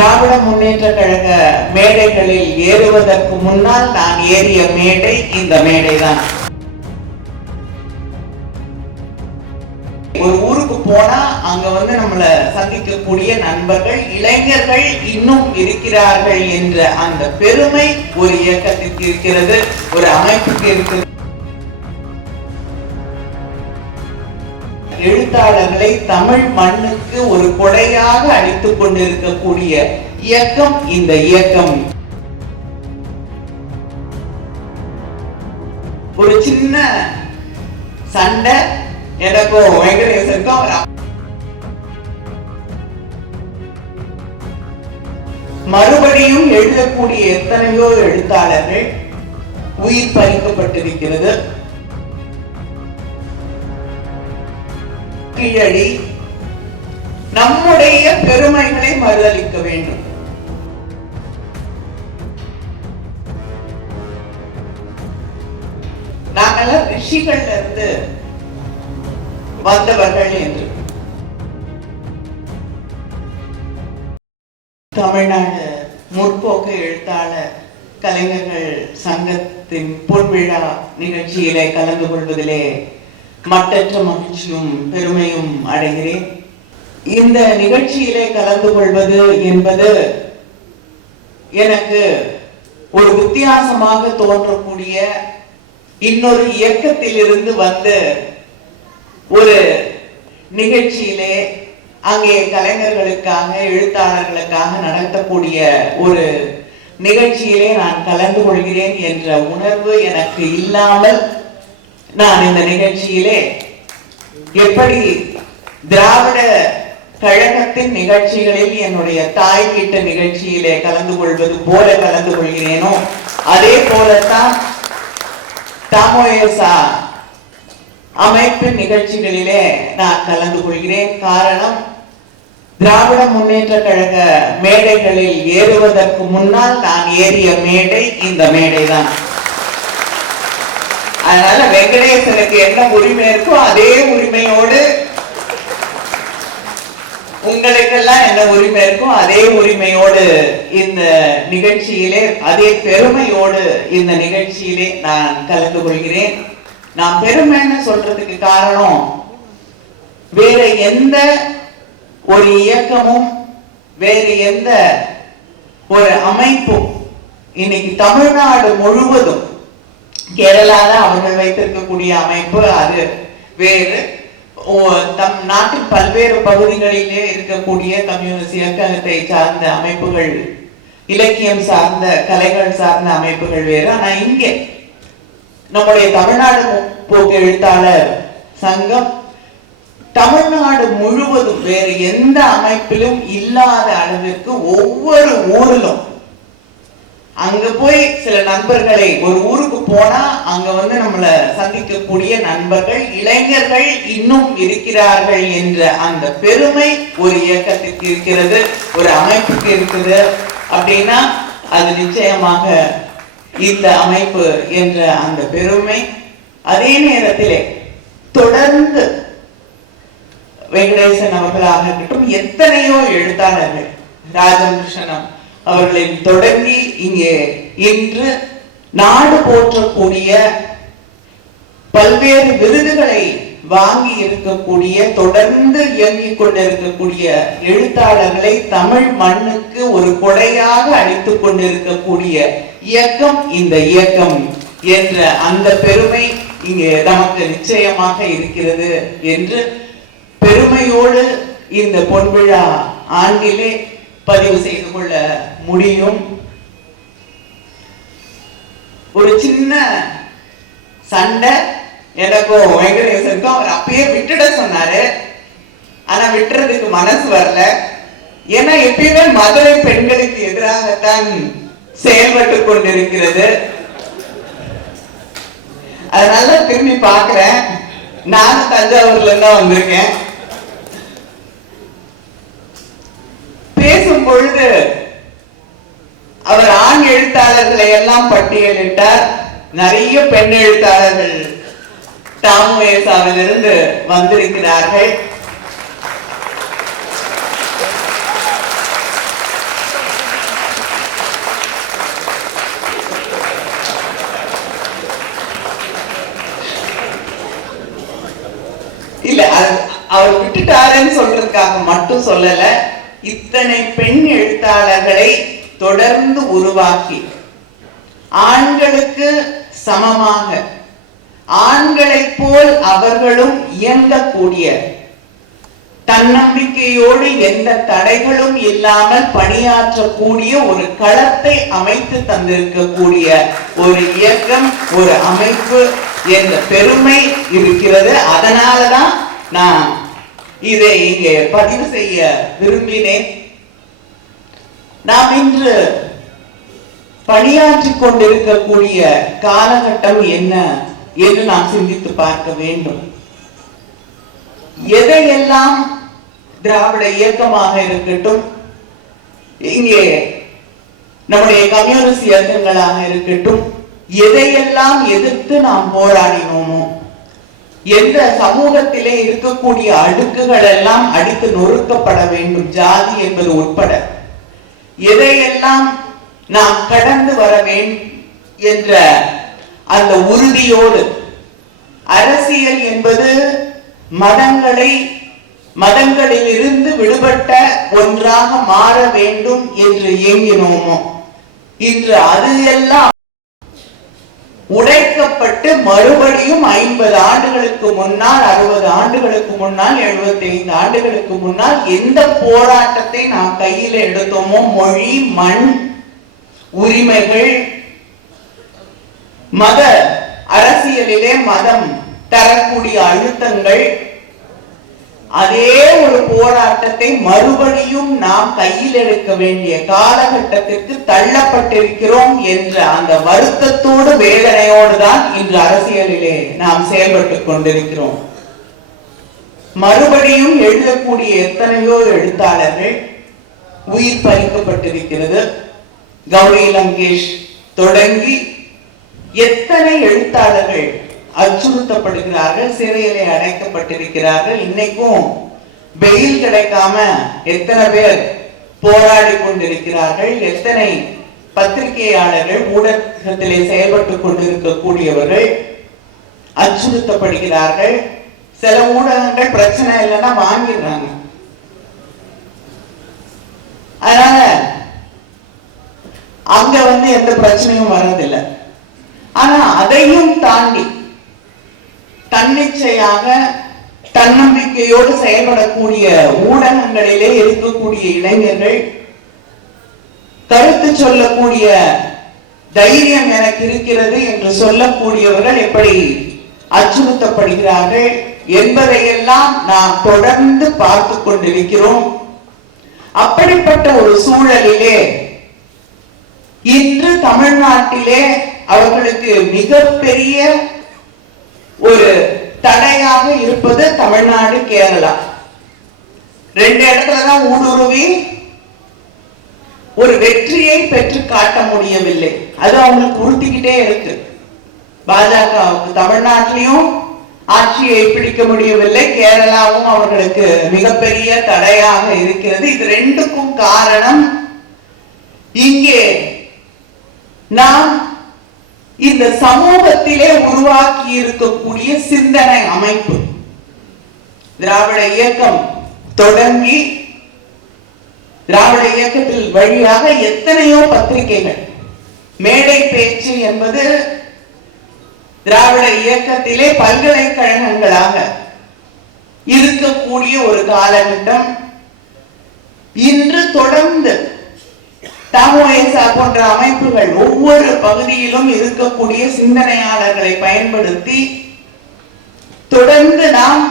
திராவிட முன்னேற்ற கழக மேடைகளில் ஏறுவதற்கு முன்னால் நான் ஏறிய மேடை இந்த மேடைதான். ஒரு ஊருக்கு போனா அங்க நம்மள சந்திக்கக்கூடிய நண்பர்கள், இளைஞர்கள் இன்னும் இருக்கிறார்கள் என்ற அந்த பெருமை ஒரு இயக்கத்திற்கு இருக்கிறது, ஒரு அமைப்புக்கு இருக்கிறது. எழுத்தாளர்களை தமிழ் மண்ணுக்கு ஒரு கொடையாக அளித்துக் கொண்டிருக்கக்கூடிய இயக்கம் இந்த இயக்கம். ஒரு சின்ன சண்டை எனக்கும் வெங்கடேசனுக்கும் மறுபடியும் எழுதக்கூடிய எத்தனையோ எழுத்தாளர்கள் உயிர் பறிக்கப்பட்டிருக்கிறது. கீழடி நம்முடைய பெருமைகளை மறுதளிக்க வேண்டும். நாங்கள் ரிஷிகள்ல இருந்து வந்தவர்கள் என்று தமிழ்நாடு முற்போக்கு எழுத்தாளர் கலைஞர்கள் சங்கத்தின் பொன்விழா நிகழ்ச்சியிலே கலந்து கொள்வதிலே மட்டற்ற மகிழ்ச்சியும் பெருமையும் அடைகிறேன். இந்த நிகழ்ச்சியிலே கலந்து கொள்வது என்பது எனக்கு ஒரு வித்தியாசமாக தோன்றக்கூடிய இன்னொரு இயக்கத்திலிருந்து வந்து ஒரு நிகழ்ச்சியிலே அங்கே கலைஞர்களுக்காக எழுத்தாளர்களுக்காக நடத்தக்கூடிய ஒரு நிகழ்ச்சியிலே நான் கலந்து கொள்கிறேன் என்ற உணர்வு எனக்கு இல்லாமல் நான் இந்த நிகழ்ச்சியிலே எப்படி திராவிட கழகத்தின் நிகழ்ச்சிகளில் என்னுடைய தாய் வீட்டு நிகழ்ச்சியிலே கலந்து கொள்வது போல கலந்து கொள்கிறேனோ அதே போலத்தான் தாமோயசா அமைப்பு நிகழ்ச்சிகளிலே நான் கலந்து கொள்கிறேன். காரணம், திராவிட முன்னேற்ற கழக மேடைகளில் ஏறுவதற்கு முன்னால் நான் ஏறிய மேடை இந்த மேடைதான். அதனால வெங்கடேசனுக்கு என்ன உரிமை இருக்கோ அதே உரிமையோடு, உங்களுக்கெல்லாம் என்ன உரிமை இருக்கோ அதே உரிமையோடு இந்த நிகழ்ச்சியிலே, அதே பெருமையோடு இந்த நிகழ்ச்சியிலே நான் கலந்து கொள்கிறேன். நான் பெருமைன்னு சொல்றதுக்கு காரணம், வேற எந்த ஒரு இயக்கமும் வேறு எந்த ஒரு அமைப்பும் இன்னைக்கு தமிழ்நாடு முழுவதும், கேரளால அவர்கள் வைத்திருக்கக்கூடிய அமைப்பு அது வேறு, தம் நாட்டின் பல்வேறு பகுதிகளிலே இருக்கக்கூடிய கம்யூனிஸ்ட் இயக்கத்தை சார்ந்த அமைப்புகள், இலக்கியம் சார்ந்த கலைகள் சார்ந்த அமைப்புகள் வேறு. ஆனா இங்கே நம்முடைய தமிழ்நாடு முற்போக்கு எழுத்தாளர் சங்கம் தமிழ்நாடு முழுவதும் வேறு எந்த அமைப்பிலும் இல்லாத அளவிற்கு ஒவ்வொரு ஊரிலும் அங்க போய் சில நண்பர்களை, ஒரு ஊருக்கு போனா அங்க நம்மள சந்திக்கக்கூடிய நண்பர்கள், இளைஞர்கள் இன்னும் இருக்கிறார்கள் என்ற அந்த பெருமை ஒரு இயக்கத்திற்கு இருக்கிறது, ஒரு அமைப்புக்கு இருக்குது. அப்படின்னா அது நிச்சயமாக இந்த அமைப்பு என்ற அந்த பெருமை. அதே நேரத்திலே தொடர்ந்து வெங்கடேசன் அவர்களாக இருக்கட்டும், எத்தனையோ எழுத்தாளர்கள், ராஜகிருஷ்ணன் அவர்களின் தொடங்கி இங்கே இன்று நாடு போற்றக்கூடிய பல்வேறு விருதுகளை வாங்கி இருக்கக்கூடிய, தொடர்ந்து இயங்கிக் கொண்டிருக்கக்கூடிய எழுத்தாளர்களை தமிழ் மண்ணுக்கு ஒரு கொடையாக அளித்துக் கொண்டிருக்கக்கூடிய இயக்கம் இந்த இயக்கம் என்ற அந்த பெருமை இங்கே நமக்கு நிச்சயமாக இருக்கிறது என்று பெருமையோடு இந்த பொன்விழா ஆண்டிலே பதிவு செய்து கொள்ள முடியும். ஒரு சின்ன சண்டை எனக்கும் வெங்கடேசனுக்கும் அவர் அப்பயே விட்டுட சொன்னாரு. ஆனா விட்டுறதுக்கு மனசு வரல. ஏன்னா எப்பயுமே மதுரை பெண்களுக்கு எதிராகத்தான் செயல்பட்டு கொண்டிருக்கிறது. அதனால திரும்பி பார்க்கிறேன். நானும் தஞ்சாவூர்ல இருந்தா வந்திருக்கேன். பேசும் பொழுது அவர் ஆண் எழுத்தாளர்களை எல்லாம் பட்டியலிட்டார். நிறைய பெண் எழுத்தாளர்கள் தாமோயசாவிலிருந்து வந்திருக்கிறார்கள். இல்லைன்னு சொல்றதுக்காக மட்டும் சொல்லல, இத்தனை பெண் எழுத்தாளர்களை தொடர்ந்து உருவாக்கி ஆண்களுக்கு சமமாக ஆண்களைப் போல் அவர்களும் இயங்கக்கூடிய, தன்னம்பிக்கையோடு எந்த தடைகளும் இல்லாமல் பணியாற்றக்கூடிய ஒரு களத்தை அமைத்து தந்திருக்கக்கூடிய ஒரு இயக்கம், ஒரு அமைப்பு என்ற பெருமை இருக்கிறது. அதனாலதான் நான் இதை இங்கே பதிவு செய்ய விரும்பினேன். நாம் இன்று பணியாற்றிக் கொண்டிருக்கக்கூடிய காலகட்டம் என்ன என்று நாம் சிந்தித்து பார்க்க வேண்டும். எதையெல்லாம் திராவிட இயக்கமாக இருக்கட்டும், இங்கே நம்முடைய கம்யூனிஸ்ட் இயக்கங்களாக இருக்கட்டும், எதையெல்லாம் எதிர்த்து நாம் போராடினோமோ, எந்த சமூகத்திலே இருக்கக்கூடிய அடுக்குகள் எல்லாம் அடித்து நொறுக்கப்பட வேண்டும், ஜாதி என்பது உட்பட, எதையெல்லாம் நாம் கடந்து வர வேண்டும் என்ற அந்த உறுதியோடு, அரசியல் என்பது மதங்களிலிருந்து விடுபட்ட ஒன்றாக மாற வேண்டும் என்று இயங்கினோமோ, இன்று அது எல்லாம் உடைக்கப்பட்டு மறுபடியும் 50 ஆண்டுகளுக்கு முன்னால், 60 ஆண்டுகளுக்கு முன்னால், 75 ஆண்டுகளுக்கு முன்னால் எந்த போராட்டத்தை நாம் கையில் எடுத்தோமோ, மொழி, மண், உரிமைகள், மத அரசியலிலே மதம் தரக்கூடிய அழுத்தங்கள், அதே ஒரு போராட்டத்தை மறுபடியும் நாம் கையில் எடுக்க வேண்டிய காலகட்டத்திற்கு தள்ளப்பட்டிருக்கிறோம் என்ற அந்த வருத்தத்தோடு, வேதனையோடு தான் இன்று அரசியலிலே நாம் செயல்பட்டுக் கொண்டிருக்கிறோம். மறுபடியும் எழுதக்கூடிய எத்தனையோ எழுத்தாளர்கள் உயிர் பறிக்கப்பட்டிருக்கிறது. கௌரி லங்கேஷ் தொடங்கி எத்தனை எழுத்தாளர்கள் அச்சுறுத்தப்படுகிறார்கள், சிறையிலே அடைக்கப்பட்டிருக்கிறார்கள். இன்னைக்கும் வெயில் கிடைக்காம எத்தனை பேர் போராடி கொண்டிருக்கிறார்கள். எத்தனை பத்திரிகையாளர்கள், ஊடகத்திலே செயல்பட்டுக் கொண்டிருக்கக்கூடியவர்கள் அச்சுறுத்தப்படுகிறார்கள். சில ஊடகங்கள் பிரச்சனை இல்லைன்னா வாங்கிடுறாங்க. அதனால அங்க எந்த பிரச்சனையும் வர்றதில்லை. ஆனா அதையும் தாண்டி தன்னிச்சையாக தன்னம்பிக்கையோடு செயல்படக்கூடிய ஊடகங்களிலே இருக்கக்கூடிய இளைஞர்கள், கருத்து சொல்லக்கூடிய தைரியம் எனக்கு இருக்கிறது என்று சொல்லக்கூடியவர்கள் எப்படி அச்சுறுத்தப்படுகிறார்கள் என்பதையெல்லாம் நாம் தொடர்ந்து பார்த்து கொண்டிருக்கிறோம். அப்படிப்பட்ட ஒரு சூழலிலே இன்று தமிழ்நாட்டிலே அவர்களுக்கு மிகப்பெரிய ஒரு தடையாக இருப்பது தமிழ்நாடு, கேரளா. 2 இடத்துலதான் ஊடுருவி ஒரு வெற்றியை பெற்று காட்ட முடியவில்லை. அது அவங்களுக்கு உறுத்திக்கிட்டே இருக்கு. பாஜகவுக்கு தமிழ்நாட்டிலையும் ஆட்சியை பிடிக்க முடியவில்லை, கேரளாவும் அவர்களுக்கு மிகப்பெரிய தடையாக இருக்கிறது. இது 2க்கும் காரணம் இங்கே நாம் இந்த சமூகத்திலே உருவாக்கி இருக்கக்கூடிய சிந்தனை அமைப்பு. திராவிட இயக்கம் தொடங்கி திராவிட இயக்கத்தில் வழியாக எத்தனையோ பத்திரிகைகள், மேடை பேச்சு என்பது திராவிட இயக்கத்திலே பல்கலைக்கழகங்களாக இருக்கக்கூடிய ஒரு காலகட்டம். இன்று தொடர்ந்து தாமோஏசா போன்ற அமைப்புகள் ஒவ்வொரு பகுதியிலும் இருக்கக்கூடிய சிந்தனையாளர்களை பயன்படுத்தி தொடர்ந்து நாம்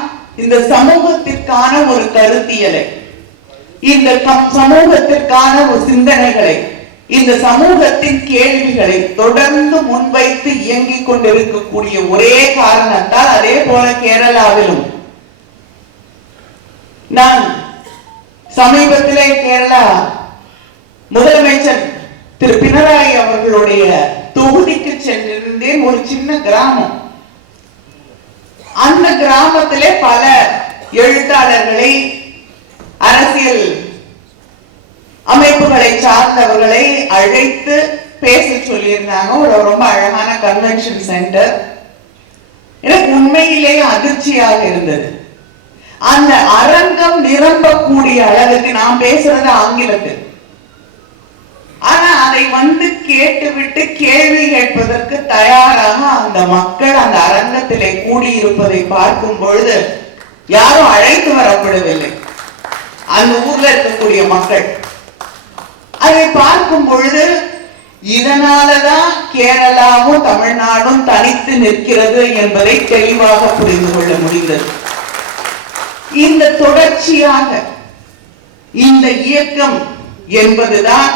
இந்த சமூகத்திற்கான ஒரு கருத்தியலை, இந்த சமூகத்திற்கான ஒரு சிந்தனைகளை, இந்த சமூகத்தின் கேள்விகளை தொடர்ந்து முன்வைத்து இயங்கிக் கொண்டிருக்கக்கூடிய ஒரே காரணத்தால், அதே போல கேரளாவிலும் நான் சமீபத்திலே கேரளா முதலமைச்சர் திரு பினராயி அவர்களுடைய தொகுதிக்கு சென்றிருந்தேன். ஒரு சின்ன கிராமம். அந்த கிராமத்திலே பல எழுத்தாளர்களை, அரசியல் அமைப்புகளை சார்ந்தவர்களை அழைத்து பேச சொல்லியிருந்தாங்க. ஒரு ரொம்ப அழகான கன்வென்ஷன் சென்டர். எனக்கு உண்மையிலேயே அதிர்ச்சியாக இருந்தது. அந்த அரங்கம் நிரம்பக்கூடிய அளவுக்கு நாம் பேசுறது ஆங்கிலத்தில், ஆனா அதை கேட்டுவிட்டு கேள்வி கேட்பதற்கு தயாராக அந்த மக்கள் அந்த அரங்கத்திலே கூடியிருப்பதை பார்க்கும் பொழுது யாரும் அழைத்து வரப்படவில்லை. அந்த ஊர்ல இருக்கக்கூடிய மக்கள் அதை பார்க்கும் பொழுது இதனாலதான் கேரளாவும் தமிழ்நாடும் தனித்து நிற்கிறது என்பதை தெளிவாக புரிந்து கொள்ள முடிகிறது. இந்த தொடர்ச்சியாக இந்த இயக்கம் என்பதுதான்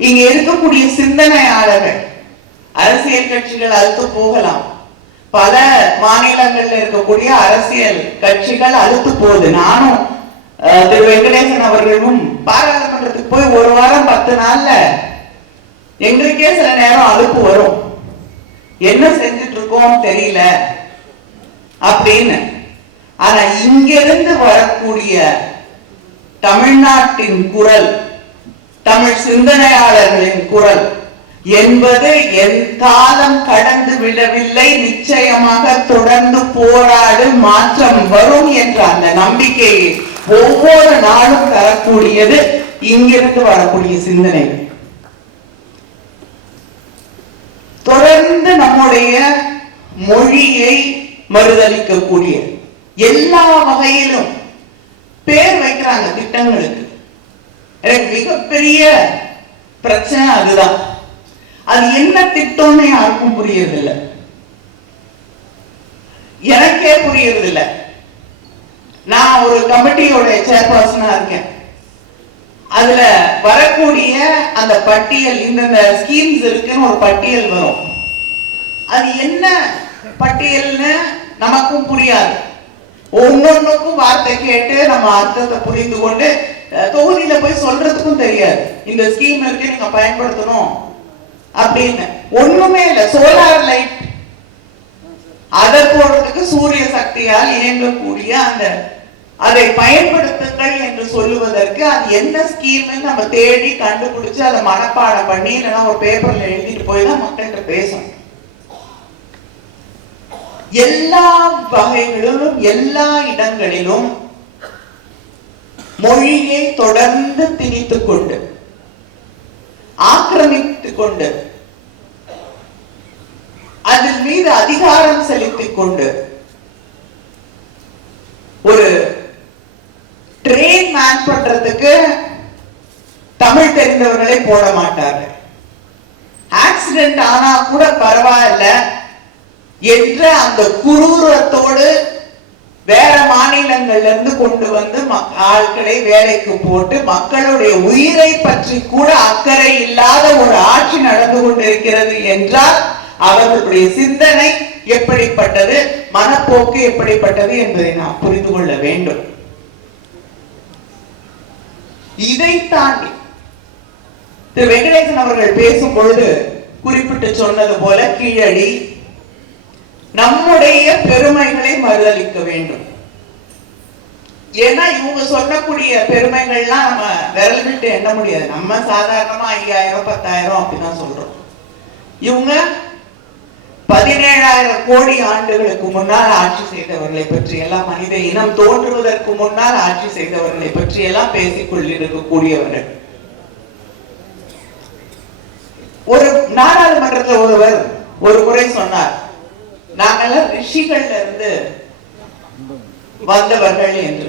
இங்க இருக்கக்கூடிய சிந்தனையாளர்கள், அரசியல் கட்சிகள் அழுத்து போகலாம், பல மாநிலங்கள்ல இருக்கக்கூடிய அரசியல் கட்சிகள் அழுத்து போகுது. நானும் திரு வெங்கடேசன் அவர்களும் பாராளுமன்றத்துக்கு போய் ஒரு வாரம் 10 நாள்ல எங்களுக்கே சில நேரம் அலுப்பு வரும், என்ன செஞ்சுட்டு இருக்கோம் தெரியல அப்படின்னு. ஆனா இங்கிருந்து வரக்கூடிய தமிழ்நாட்டின் குரல், தமிழ் சிந்தனையாளர்களின் குரல் என்பது என் காலம் கடந்து விடவில்லை, நிச்சயமாக தொடர்ந்து போராடு, மாற்றம் வரும் என்ற அந்த நம்பிக்கையை ஒவ்வொரு நாளும் தரக்கூடியது இங்கிருந்து வரக்கூடிய சிந்தனைகள். தொடர்ந்து நம்முடைய மொழியை மறுதளிக்கக்கூடிய எல்லா வகையிலும் பேர் வைக்கிறாங்க திட்டங்களுக்கு. எனக்கு மிகப்பெரிய பிரச்சனை அதுதான். அது என்ன திட்டம்னு யாருக்கும் புரியறதில்லை, எனக்கே புரியறதில்லை. நான் ஒரு கமிட்டியோட சேர்பர்சனா இருக்கேன். அதுல வரக்கூடிய அந்த பட்டியல், இந்த ஸ்கீம்ஸ் இருக்குன்னு ஒரு பட்டியல் வரும். அது என்ன பட்டியல்னு நமக்கும் புரியாது. ஒன்னொன்னுக்கும் வார்த்தை கேட்டு நம்ம அர்த்தத்தை புரிந்து கொண்டு தொகுதியில போய் சொல்றதுக்கும் தெரியாது, இந்த ஸ்கீம் இருக்கு நீங்க பயன்படுத்தணும் அப்படின்னு. ஒண்ணுமே இல்லை. சோலார் லைட் அதை போடுறதுக்கு சூரிய சக்தியால் இயங்கக்கூடிய அந்த அதை பயன்படுத்துங்கள் என்று சொல்லுவதற்கு அது என்ன ஸ்கீம் நம்ம தேடி கண்டுபிடிச்சு அதை மனப்பாடம் பண்ணி இல்லைன்னா ஒரு பேப்பர்ல எழுதிட்டு போய் தான் மக்கள்கிட்ட பேசணும். எல்லா வகைகளிலும் எல்லா இடங்களிலும் மொழியை தொடர்ந்து திணித்துக் கொண்டு ஆக்கிரமித்துக் கொண்டு அதன் மீது அதிகாரம் செலுத்திக் கொண்டு ஒரு ட்ரெயின் மேன் பண்றதுக்கு தமிழ் தெரிந்தவர்களை போட மாட்டார்கள். ஆக்சிடென்ட் ஆனா கூட பரவாயில்ல என்ற அந்த குரூரத்தோடு வேற மாநிலங்கள்ல இருந்து கொண்டு வந்து ஆட்களை வேலைக்கு போட்டு மக்களுடைய உயிரை பற்றி கூட அக்கறை இல்லாத ஒரு ஆட்சி நடந்து கொண்டிருக்கிறது என்றால் அவர்களுடைய சிந்தனை எப்படிப்பட்டது, மனப்போக்கு எப்படிப்பட்டது என்பதை நாம் புரிந்து கொள்ள வேண்டும். இதை தாண்டி திரு வெங்கடேசன் அவர்கள் பேசும் பொழுது குறிப்பிட்டு சொன்னது போல கீழடி நம்முடைய பெருமைகளை மறுதளிக்க வேண்டும். ஏன்னா இவங்க சொல்லக்கூடிய பெருமைகள்லாம் நம்ம விரல் விட்டு எண்ண முடியாது. நம்ம சாதாரணமா 5000 10,000 அப்படிதான் சொல்றோம். இவங்க 17,000 கோடி ஆண்டுகளுக்கு முன்னால் ஆட்சி செய்தவர்களை பற்றி எல்லாம், மனித இனம் தோன்றுவதற்கு முன்னால் ஆட்சி செய்தவர்களை பற்றி எல்லாம் பேசிக் கொண்டிருக்கக்கூடியவர்கள். ஒரு நாடாளுமன்றத்தில் ஒருவர் ஒரு முறை சொன்னார், நாங்கெல்லாம் ரிஷிகள்ல இருந்து வந்தவர்கள் என்று.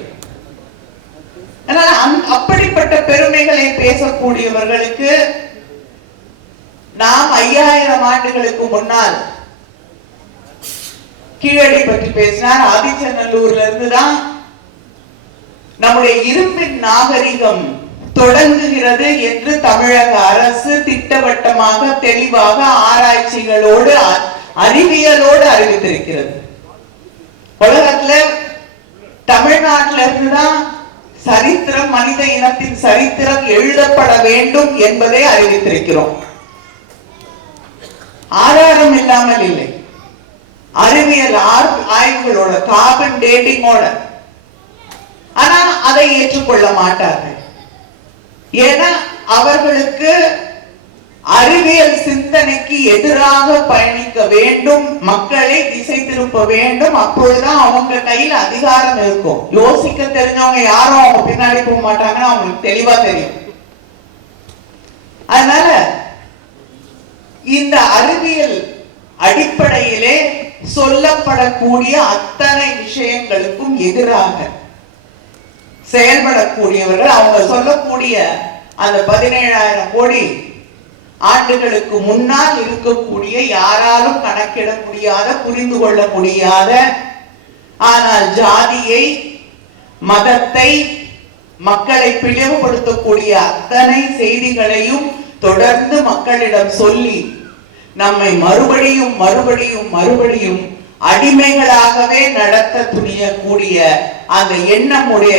அப்படிப்பட்ட பெருமைகளை பேசக்கூடியவர்களுக்கு நாம் 5000 ஆண்டுகளுக்கு முன்னால் கீழடி பற்றி பேசினார். ஆதிச்சநல்லூர்ல இருந்துதான் நம்முடைய இரும்பின் நாகரிகம் தொடங்குகிறது என்று தமிழக அரசு திட்டவட்டமாக தெளிவாக ஆராய்ச்சிகளோடு அறிவியலோடு அறிவித்திருக்கிறது. உலகத்துல தமிழ்நாட்டில இருந்துதான் சரித்திரம், மனித இனத்தின் சரித்திரம் எழுதப்பட வேண்டும் என்பதை அறிவித்திருக்கிறோம். ஆதாரம் இல்லாமல் இல்லை, அறிவியல் ஆய்வுகளோட, கார்பன் டேட்டிங்கோட. ஆனா அதை ஏற்றுக்கொள்ள மாட்டார்கள். ஏன்னா அவர்களுக்கு அறிவியல் சிந்தனைக்கு எதிராக பயணிக்க வேண்டும், மக்களை திசை திருப்ப வேண்டும். அப்பொழுதுதான் அவங்க கையில் அதிகாரம் இருக்கும். யோசிக்க தெரிஞ்சவங்க யாரும் அவங்க பின்னாடி போக மாட்டாங்கன்னு அவங்களுக்கு தெளிவா தெரியும். அதனால இந்த அறிவியல் அடிப்படையிலே சொல்லப்படக்கூடிய அத்தனை விஷயங்களுக்கும் எதிராக செயல்படக்கூடியவர்கள். அவங்க சொல்லக்கூடிய அந்த 17,000 கோடி ஆண்டுகளுக்கு முன்னால் இருக்கக்கூடிய, யாராலும் கணக்கிட முடியாத, புரிந்து கொள்ள முடியாத, ஆனால் ஜாதியை, மதத்தை, மக்களை பிளவுபடுத்தக்கூடிய அத்தனை செய்திகளையும் தொடர்ந்து மக்களிடம் சொல்லி நம்மை மறுபடியும் மறுபடியும் மறுபடியும் அடிமைகளாகவே நடத்த துணியக்கூடிய அந்த எண்ணமுடைய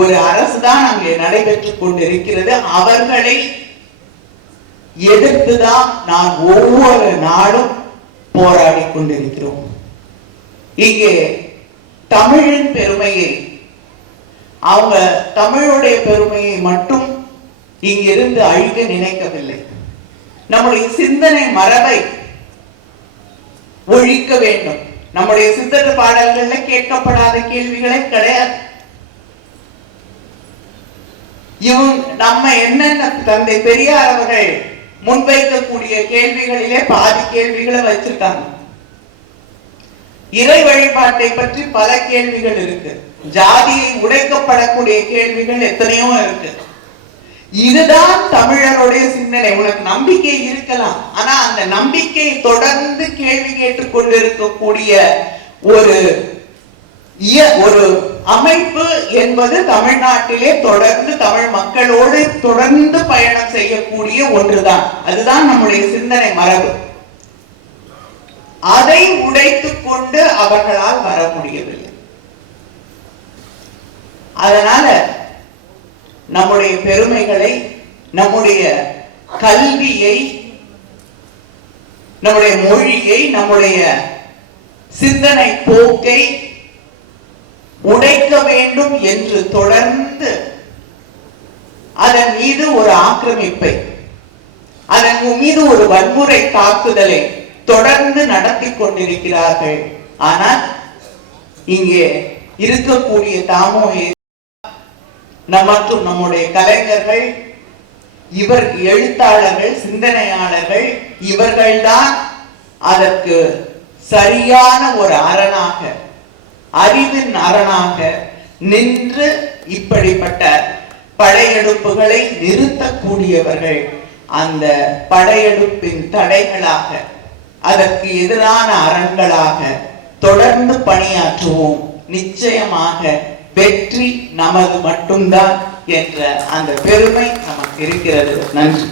ஒரு அரசுதான் அங்கே நடைபெற்றுக் கொண்டிருக்கிறது. அவர்களை எதிர்த்துதான் நான் ஒவ்வொரு நாளும் போராடி கொண்டிருக்கிறோம். இங்கே தமிழின் பெருமையை, அவங்க தமிழுடைய பெருமையை மட்டும் இங்கிருந்து அழிக்க நினைக்கவில்லை. நம்முடைய சிந்தனை மரபை ஒழிக்க வேண்டும். நம்முடைய சிந்தனை பாடல்கள்ல கேட்கப்படாத கேள்விகளே கிடையாது. நம்ம என்னென்ன தந்தை பெரியார் அவர்கள் முன்வைக்கக்கூடிய கேள்விகளிலே பாதி கேள்விகளை வச்சிருக்காங்க. இறை வழிபாட்டை பற்றி பல கேள்விகள் இருக்கு. ஜாதியை உடைக்கப்படக்கூடிய கேள்விகள் எத்தனையோ இருக்கு. இதுதான் தமிழருடைய சிந்தனை. உனக்கு நம்பிக்கை இருக்கலாம், ஆனா அந்த நம்பிக்கையை தொடர்ந்து கேள்வி கேட்டுக் கொண்டிருக்கக்கூடிய ஒரு அமைப்பு என்பது தமிழ்நாட்டிலே தொடர்ந்து தமிழ் மக்களோடு தொடர்ந்து பயணம் செய்யக்கூடிய ஒன்றுதான். அதுதான் நம்முடைய சிந்தனை மரபு. அதை உடைத்துக் கொண்டு அவர்களால் வர முடியவில்லை. அதனால நம்முடைய பெருமைகளை, நம்முடைய கல்வியை, நம்முடைய மொழியை, நம்முடைய சிந்தனை போக்கை உடைக்க வேண்டும் என்று தொடர்ந்து அதன் மீது ஒரு ஆக்கிரமிப்பை, அதன் மீது ஒரு வன்முறை தாக்குதலை தொடர்ந்து நடத்தி கொண்டிருக்கிறார்கள். ஆனால் இங்கே இருக்கக்கூடிய தாமோ மற்றும் நம்முடைய கலைஞர்கள், இவர் எழுத்தாளர்கள், சிந்தனையாளர்கள், இவர்கள்தான் அதற்கு சரியான ஒரு அரணாக, அறிவின் அரணாக நின்று இப்படிப்பட்ட படையெடுப்புகளை நிறுத்தக்கூடியவர்கள். அந்த படையெடுப்பின் தடைகளாக, அதற்கு எதிரான அரண்களாக தொடர்ந்து பணியாற்றுவோம். நிச்சயமாக வெற்றி நமது மட்டும்தான் என்ற அந்த பெருமை நமக்கு இருக்கிறது. நன்றி.